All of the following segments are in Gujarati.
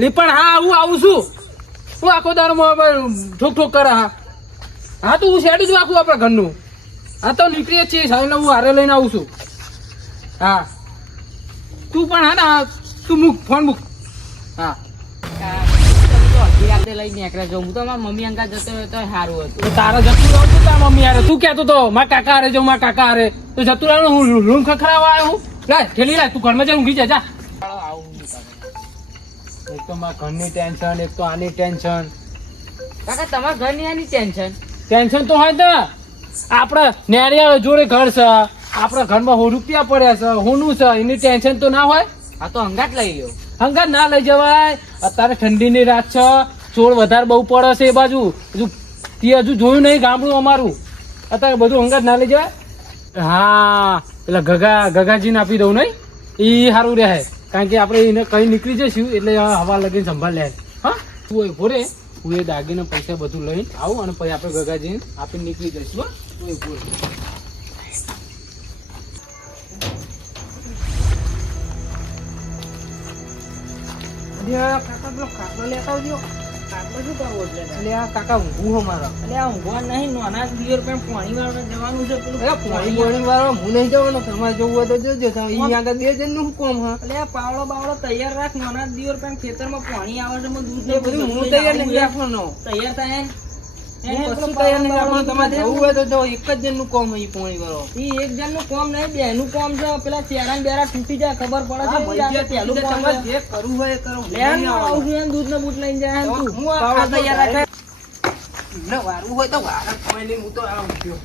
લીપણ હા હું આવું છું. હું આખો દારો ઠોક ઠોક કરે. હા તો હું શેડું છું આખું આપણા ઘરનું. હા તો નીકળીએ છીએ સાહેબ હું હારે લઈને આવું છું. હા તું પણ હા ને તું મૂક ફોન મૂક. હા મમ્મી અંગા જતો હોય તો સારું હતું. તારે જતું રહું છું તારા મમ્મી હારે. તું કહેતો તો મારા કાકા હારે જાઉં મારા કાકા હારે તો જતું રહેવાનું. હું રૂમ ખખડાવવા આવ્યો હું. લાય ખેલી લાય તું ઘરમાં જઈને ઊંઘી જા. એક તો મારા ઘરની ટેન્શન એક તો આની ટેન્શન. કાકા તમારા ઘર ની આની ટેન્શન ટેન્શન તો હોય ને આપડે નેરિયા જોડે ઘર છે. આપડા ઘરમાં રૂપિયા પડ્યા છે હોનું છે એની ટેન્શન તો ના હોય. આ તો હંગાત લઈ લ્યો. હંગાત ના લઈ જવાય. અત્યારે ઠંડીની રાત છે. ચોર વધારે બહુ પડે છે એ બાજુ. હજુ જોયું નહીં ગામડું અમારું. અત્યારે બધું હંગાત ના લઈ જવાય. હા પેલા ગગાજીને આપી દઉં નહીં એ સારું રહે. કારણ કે આપણે એને કઈ નીકળી જઈશું એટલે હવા લગીને સંભાળ લે. હા તું એ ભોરે હું એ દાગીને પૈસા બધું લઈને આવું અને પછી આપણે ગગાજીને આપીને નીકળી જઈશું. હા તું એ ભોરે કાકા ઊંઘું મારા. પાણી વાળો હું નહીં જવાનો. તમારે જવું હોય તો જોજો. અહીંયા બે જણ નું કોમ હા. પાવડો બાવડો તૈયાર રાખ. નાના દિવસ પણ ખેતરમાં પાણી આવે છે દૂધ એ બધું હું તૈયાર નહીં રાખવાનો. તૈયાર થાય કશું તૈયાર નહીં રાખવાનું. તમારે જવું હોય તો જો એક જ જણ નું કોમ હોય પાણી વાળો. એક જણ નું કોમ નહીં બે નું કોમ છે. પેલા ચેડા બેરા તૂટી જાય ખબર પડે છે. તમારે જે કરવું હોય એ કરો. દૂધ ને બૂટ લઈને જાય હું તૈયાર રાખે વારવું હોય તો વાર કોઈ નહીં. હું તો આ ઉઠ્યો.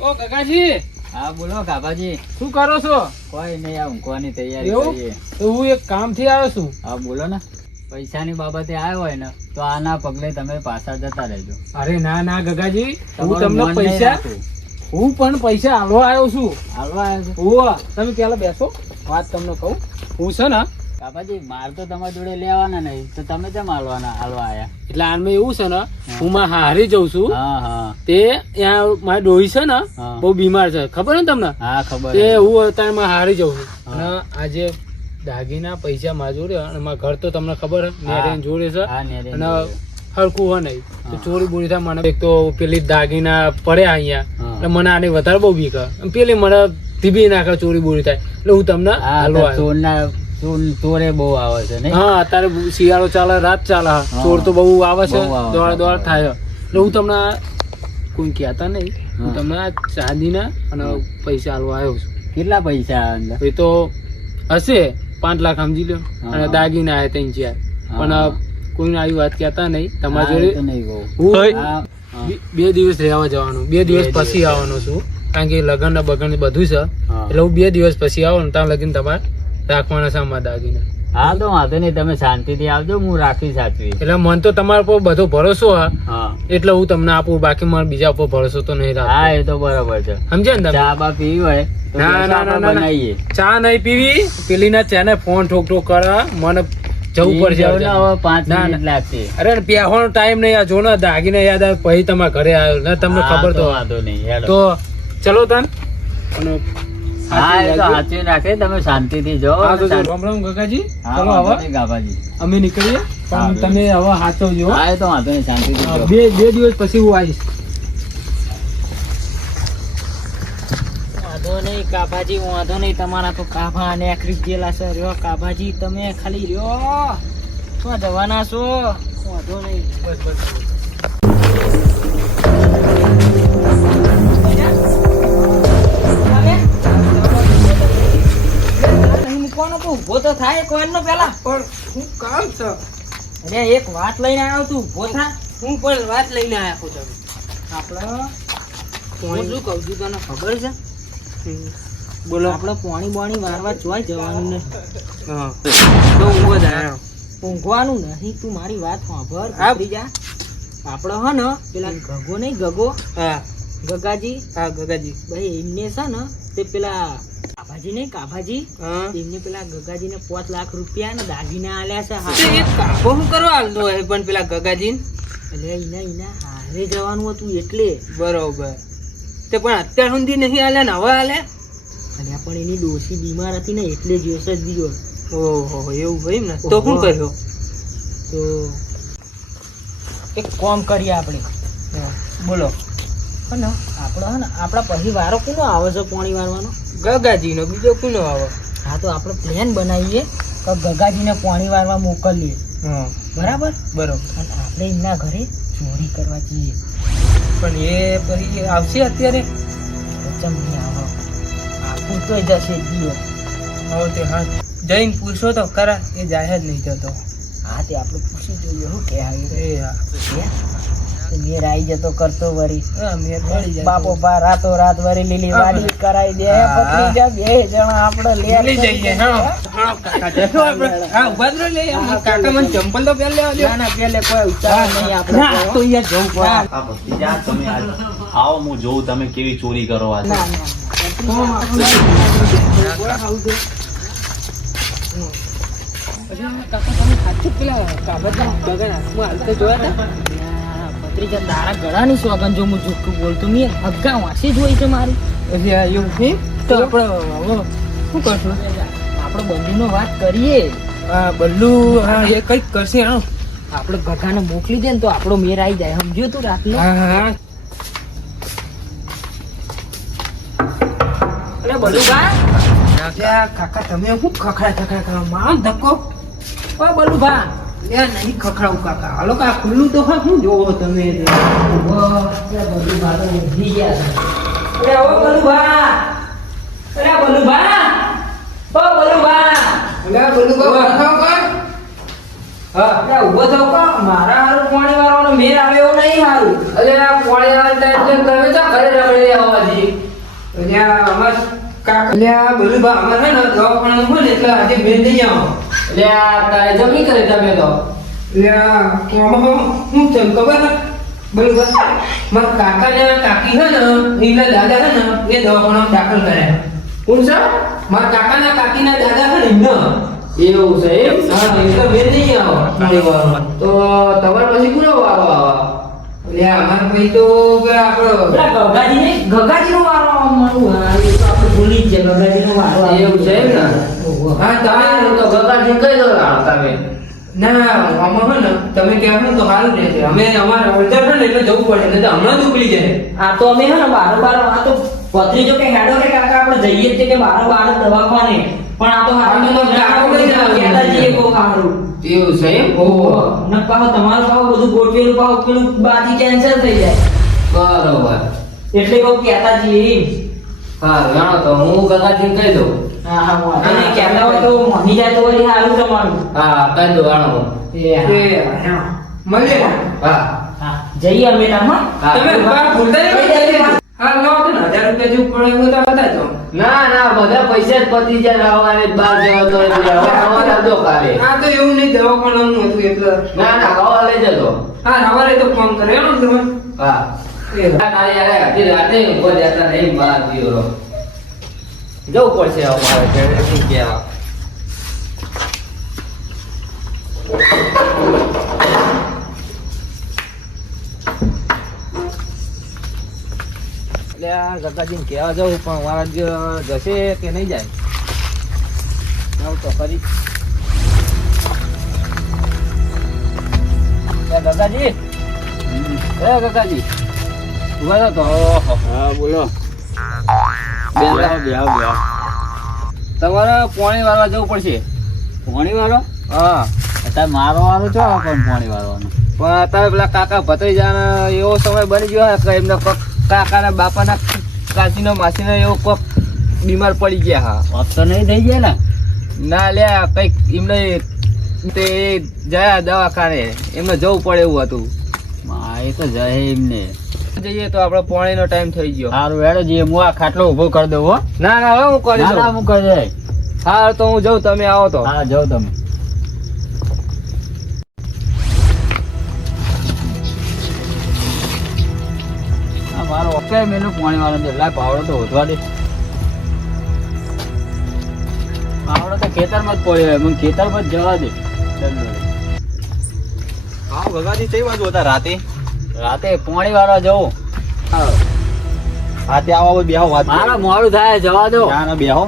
ઓ કાકાજી. હા બોલો કાકાજી. શું કરો છો? કોઈ નહીં આ ઊંઘવાની તૈયારી એવું? કરીએ. તો હું એક કામ થી આવ્યો છું. હા બોલો ને. પૈસાની બાબતે આવ્યો હોય ને તો આના પગલે તમે પાછા જતા રહેજો. અરે ના ના ગગાજી હું તમારું તમને મન નહીં પૈસા રાખવું. હું પણ પૈસા હાલવા આવ્યો છું. હાલવા આવ્યો છો? ઓવા તમે પેલા બેસો વાત તમને કહું. હું છે ને કાકાજી માર તો તમારી જોડે લેવાના નહીં તો તમે કેમ હાલવા આયા? એટલે આમાં એવું છે ને હું માં હારી જઉં છું. હા હા તે ત્યાં મારી ડોહી છે ને હા. બહુ બીમાર છે ખબર ને તમને. હા ખબર તે છે. હું અત્યારે માં હારી જઉં છું. હા. અને આજે દાગીના પૈસા માં જોડે અને મારા ઘર તો તમને ખબર છે નેરેન જોડે છે. હા નેરે અને હરખું હોય નહીં તો હા. ચોરી બોરી થાય. મને એક તો પેલી દાગીના પડ્યા અહીંયા હા. એટલે મને આની વધારે બહુ બીક છે. પેલી મને ધીબી નાખે ચોરી બોરી થાય એટલે હું તમને હાલવા આવ્યો. ચોરના ચોરે બહુ આવે છે નહીં? હા અત્યારે શિયાળો ચાલે રાત ચાલે ચોર તો બહુ આવે છે. બહુ આવે. દોડ દોડ થાય એટલે હું તમને કોઈ કહેતા નહીં. હું હા. તમને આ ચાંદીના અને પૈસા હાલવા આવ્યો છું. કેટલા પૈસા અંદર? એ તો હશે 5 લાખ સમજી લો. હા. અને દાગીના આવે 3-4 પણ કોઈને આવી વાત કહેતા નહીં. તમારી હા, એ તો જોડે નહીં કહું. હું હા, હા. 2 દિવસ રહેવા જવાનું. 2 દિવસ બે પછી આવવાનો છું. કારણ કે લગન ને બગન બધું છે હા. એટલે હું 2 દિવસ પછી આવવાનું. ત્યાં લગીને તમારે રાખવાના છે અમારા દાગીના. હા તો વાંધો નહીં તમે શાંતિથી આવજો હું રાખી સાચવી. એટલે મન તો તમારા પર બધો ભરોસો હા હા એટલે હું તમને આપું. બાકી મારે બીજા ઉપર ભરોસો તો નહીં હા રાખતો. એ તો બરાબર છે. સમજ્યા ને તમે? ચા બા પીવી હોય તો ના, બેસો ના, આપણે ના, ના. બનાવીએ. ચા નહીં પીવી. પેલી ના ચા ને ફોન ઠોક ઠોક કરે. મને જવું પડશે જાઉં ને હવે 5 ના, મિનિટ ના. લાગશે. અરે પહેવાનો ટાઈમ નહીં. આ જો ને દાગીને યાદ આવે પછી તમારા ઘરે આવ્યો ને તમને હા, ખબર તો વાંધો નહીં હેડો. તો ચલો તન અને હા એ તો સાચી સાચવી રાખે તમે શાંતિથી જાઓ. હા તો શાંતિ- રામ રામ ગગાજી. હા, ચલો વાંધો હવે નહીં ગાભાજી. અમે નીકળીએ હા, પણ બરાબર. તમે હવે હાચવજો હો. હા એ તો વાંધો નહીં શાંતિથી જાઓ. બે દિવસ પછી હું આવીશ. વાંધો નહીં કાભાજી વાંધો નહીં. તમારા તો કાભા અને આખરી ગયેલા છે. રહ્યો કાભાજી તમે ખાલી રહ્યો. શું જવાના છો? વાંધો નહીં. બસ બસ મૂકવાનો તો ઉભો તો થાય કોઈનો પેલા. પણ હું કામ છે. અરે એક વાત લઈને આવ્યો તું ઉભો થા. હું પણ વાત લઈને આવ્યા છું તમે. આપણે હું શું કહું છું તને ખબર છે? બોલો. આપણે પોણી બોણી વારવા જોઈ જવાનું ને હા તો ઊંઘો જ આવ્યો. ઊંઘવાનું નહીં. તું મારી વાત સાંભળ. હા. ઉતરી જા. આપણે હે ને પેલા ગગો નહીં ગગો હા ગગાજી હા ગગાજી. ભાઈ એમને છે ને તે પેલા કાભાજી નહીં કાભાજી હા એમને પેલા ગગાજીને 5 લાખ રૂપિયા ને દાગીના આલ્યા છે. તે એક કાકો શું કરવા હાલતો હોય પણ પેલા ગગાજી એટલે એના હારે જવાનું હતું એટલે. બરોબર. તે પણ અત્યાર સુધી નહીં આલ્યા ને હવે આલ્યા? અને પણ એની ડોશી બીમાર હતી ને એટલે જોશ જ દીધો. ઓહો એવું હોય ને. તો શું કર્યો? તો એક કામ કરીએ આપણે. બોલો. પણ આપણો હે ને આપણા પછી વારો કોનો આવે છે પાણી વારવાનો? ગગાજીનો. બીજો કોનો આવે? હા તો આપણે પ્લાન બનાવીએ કે ગગાજીને પાણી વારવા મોકલીએ. હા બરાબર. બરોબર. અને આપણે એમના ઘરે ચોરી કરવા જઈએ. પણ એ પછી આવશે અત્યારે? ચમ નહીં આવો, આપું તો જશે દિવસ. હવે તે હા જઈને પૂછો તો ખરા, એ જાય જ નહીં જતો. હા તે આપણે પૂછી જોઈએ શું કે આવી. એ હા મેર આવી જતો કરતો વરી. હા મેં પડી જાય. બાપો બા રાતો રાત વરી લીલી વાડી કરાવી દે. ભત્રીજા બે જણા આપણે લઈ જઈએ. હા હા કાકા જશો આપણે. હા ઉભા જ રહો. લે કાકા મને ચંપલ તો પહેલા લેવા દે. ના ના પેલે કોઈ ઉતાર નહીં આપણે. ના તો અહીંયા જવું પડે. આ ભત્રીજા તમે આવો, હું જોઉં તમે કેવી ચોરી કરો આજે. ના ના કાકા તમે સાચું પેલા કાગળના ગગન હાથમાં હાલતા જોયા હતા? ભત્રીજા તારા ગળાની સોગન જો હું જુઠ્ઠું બોલતો મેં હગ્ગા વાંચી જ હોય છે મારી. એટલે એવું છે તો આપણે હવે શું કરશું? આપણે બંધીનો વાત કરીએ. હા બલ્લુ. હા એ કંઈક કરશે. હા આપણે ગગાને મોકલી દે ને તો આપણો મેર આવી જાય. સમજ્યો તું રાતનો? હા હા. એટલે બધું બા કાકા તમે શું ખખડા કરો? મારો ધક્કો. ઓ બલુ બા એ નહીં ખખડાવું કાકા. હાલો કા ખુલ્લું તો હા શું જોવો તમે? બધું બા તો ઊંઘી ગયા છે. ઓ બલુ બા, અરે બલુ બા, ઓ બલુ બા, અલ્યા બોલું બા ખાવ કર. હા અરે ઉભો થાવ કો. મારા હારું પાણી વાળવાનો મેર આવે એવું નહીં હારું. અરે આ પાણી વાળા ટેન્શન તમે તો ઘરે રગડી આવવાજી. અલ્યા અમાર કાકા અલ્યા બોલું બા અમાર હે ને દવાખાનું હોય ને એટલે આજે મેં નહીં આવો. અલ્યા તારે જમી કરે તમે તો. અલ્યા કેમાં હું ચમ ખબર હે? બોલું બા મારા કાકા ને કાકી હે ને એના દાદા હે ને એ દવાખાનામાં દાખલ કર્યા. કોણ છે? મારા કાકા ના કાકી ના દાદા હે ને એમને. એવું છે એમ? હા એટલે મેં નહીં આવો પાણી વાળવા. તો તમારે પછી કોનો વારો આવે? અલ્યા અમાર ભાઈ તો આપણો પેલા ગગાજી ને ગગાજી નો વારો આવવાનું. હા એ તો આપણે ભૂલી જ જાય. ગગાજી નો વારો આવે. એવું છે એમ ને? હા તમે તો ગગાજી કહી દો તમે. ના આમાં હે ને તમે કહેવો ને તો સારું રહેશે. અમે અમારા ઓર્ડર છે ને એટલે જવું પડે નહીં તો હમણાં જ ઉકળી જાય. આ તો અમે હે ને બારો બારો આ તો ભત્રીજો કે હેડો કે કાકા આપણે જઈએ જ છે કે બારો બારો દવાખાને. પણ આ તો હારું તો કાકા લઈ જાવ. કહેતા જઈએ બહુ સારું. એવું છે એમ? ઓહો. ને પાછો તમારું પાછું બધું ગોઠવેલું પાછું પેલું બાજી કેન્સલ થઈ જાય. બરોબર. એટલે કહું કહેતા જઈએ એમ. હા જાણો તો હું ગગાજીને કહી દઉં. હા હા વાંધો નહીં. કહેતા હોય તો મની જાય તો વળી સારું તમારું. હા કહી દઉં જાણો. હા. મળીએ. હા હા જઈએ અમે તાર હા. તમે બા ભૂલતા નહીં. હા લો તો 1000 રૂપિયા જેવું પડે એવું તો બતાજો. ના ના બધા પૈસા જ પતી જાય. રાવાને બહાર જવા તો એટલે હવે હવા દો કાલે. હા તો એવું નહીં દવાખાનાનું હતું એટલે. ના ના હવા લઈ જજો. હા રવારે તો ફોન કર્યો ને તમે. હા એ કાલે યાર આજે રાતે ઉપર જતા નહીં બહાર ગયો. જવું પડશે અમારે કે શું કહેવા. એટલે આ ગગાજીને કહેવા જવું પણ મારા જશે કે નહીં જાય. જાવ તો ખરી. ગગાજી એ ગગાજી ઉભા તો. હા બોલો. તમારે પાણી વાળવા જવું પડશે. પાણી વાળો? હા અત્યારે મારો વાળો છો પણ પાણી વાળવાનો. પણ અત્યારે પેલા કાકા ભત્રીજાને એવો સમય બની ગયો કે એમને કાકાના બાપાના કાચીનો માસીનો એવો કોક બીમાર પડી ગયા. હા વાત તો નહીં થઈ ગયા ને? ના લ્યા કઈક એમને તે જયા દવાખાને એમને જવું પડે એવું હતું. એ તો જાય એમને. જઈએ તો આપણે પાણીનો ટાઈમ થઈ ગયો. સારું હેડો જઈએ. હું આ ખાટલો ઉભો કરી દઉં હો. ના ના હવે હું કરી ના ના દઉં. હું કરી દે. હા તો હું જઉં તમે આવો તો. હા જાઓ તમે. મારો ઓકે મેલું પાણી વાળો છે. લાય પાવડો તો હોતવા દે. પાવડો તો ખેતરમાં જ પડ્યો હોય. મને ખેતરમાં જ જવા દે. હા ગગાજી કઈ બાજુ હતા રાતે? રાતે પોણી વાળા જવું. રાતે આવો બેહો વાત મારા મોડું થાય જવા દો. ના બેહો.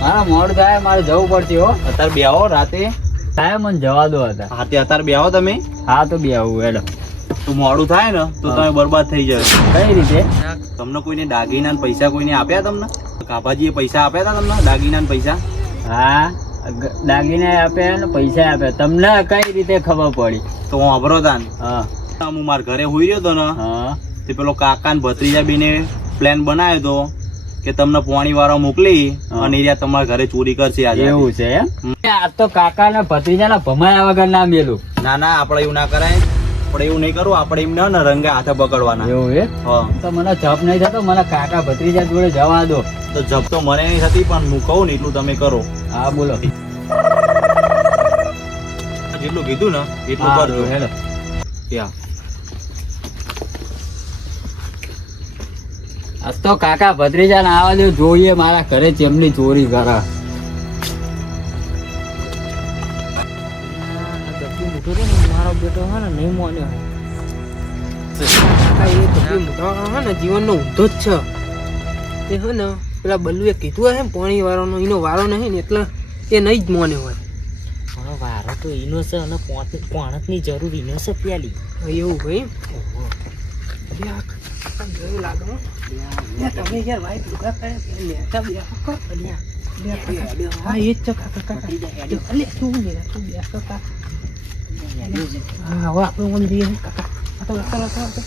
મારા મોડું થાય મારે જવું પડશે હો. અત્યારે બેહો રાતે. સાહેબ મને જવા દો હતા. રાતે અત્યારે બેહો તમે. હા તો બી આવું હેડો. તો મોડું થાય ને તો તમે બરબાદ થઈ જાય. કઈ રીતે? તમને કોઈને દાગીના ને પૈસા કોઈને આપ્યા તમને? કાભાજીએ પૈસા આપ્યા હતા તમને દાગીના ને પૈસા? હા દાગીને આપ્યા ને પૈસા આપ્યા. તમને કઈ રીતે ખબર પડી? તો હું અભરો તા ને. હા હું મારા ઘરે હોઈ રહ્યો હતો ને હા તે પેલો કાકા ને ભત્રીજા બેને પ્લાન બનાવ્યો હતો કે તમને પોણી વાળો મોકલી અને એ તમારા ઘરે ચોરી કરશે આજે. એવું છે એમ? આ તો કાકા ને ભત્રીજા ના ભમાયા વગર ના મેલું. ના ના આપણે એવું ના કરાય. આપણે એવું નહીં કરવું. આપણે એમ ના રંગે હાથે પકડવાના. એવું એ? હા તો મને જપ નહીં થતો. મને કાકા ભત્રીજા જોડે જવા દો. તો જપ તો મને નહીં થતી પણ હું કહું ને એટલું તમે કરો. હા બોલો. જેટલું કીધું ને એટલું હા, કરજો. હેડો. ત્યાં આજ તો કાકા ભત્રીજા ને આવા દો. જોઈએ મારા ઘરે ચેમની ચોરી કરે. આ ગપ્પી મોટો રે ને મારો બેટો હે ને નહીં મોન્યો હે. કાકા એ ગપ્પી મોટો હે ને જીવનનો ઊંધો જ છે. તે હે ને પેલા બલ્લુએ કીધું હે પોણી વાળાનો એનો વારો નહીં ને એટલે એ નહીં જ મોને હોય. પણ વારો તો ઈનો છે અને પોણતની જરૂર ઈનો છે પેલી. એવું ભાઈ જોયું લાગે હો. તમે યાર વાઈટ લુગડા પહેરે લેતા બેસો કર. હા એ જ છે કાકા. અલે તું તું બેસો કાકા. હા હવે આપણે ઓન જઈએ કાકા. આ તો ચાલો ચાલો.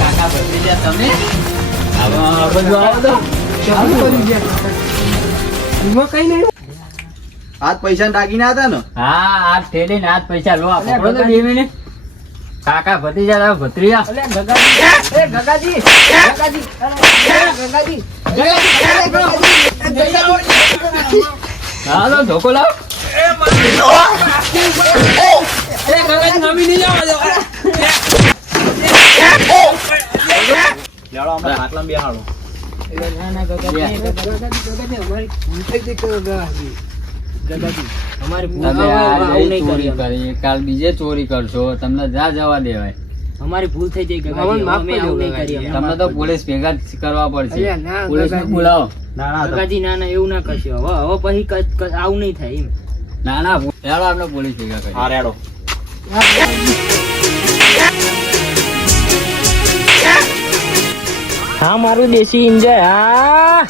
કાકા ભત્રીજા તમે આ બધું આવો તો ચાલુ કરી ગયા એમાં કઈ નહીં. આજ પૈસા દાગીના હતા ને? હા આ થેલી ને આજ પૈસા લો. આ પકડો તો 2 મિનિટ. કાકા ભત્રીજા તમે ભત્રીજા. અલે ગગાજી એ ગગાજી ગગાજી ગગાજી હાલો ધોકો લાવ. લેવડો હમણાં માટલામાં બેહાડો. અમારી ભૂલ તમે આ આવું નહીં ચોરી કરીએ. કરી કાલ બીજે ચોરી કરશો. તમને ના જવા દેવાય. અમારી ભૂલ થઈ જાય હવે ગગાજી. માફ અમે કરજો આવું નહીં ગગાજી. કરીએ. તમને તો પોલીસ ભેગા જ કરવા પડશે. અલ્યા ના પોલીસ ને ગગાજી. બોલાવો. ના ના તો ગગાજી ના ના એવું ના કરશો. હવે પછી આવું નહીં થાય એમ. ના ના હેડો આપણે પોલીસ ભેગા કરીએ. હા રેડો. હા મારું દેશી એન્જોય હા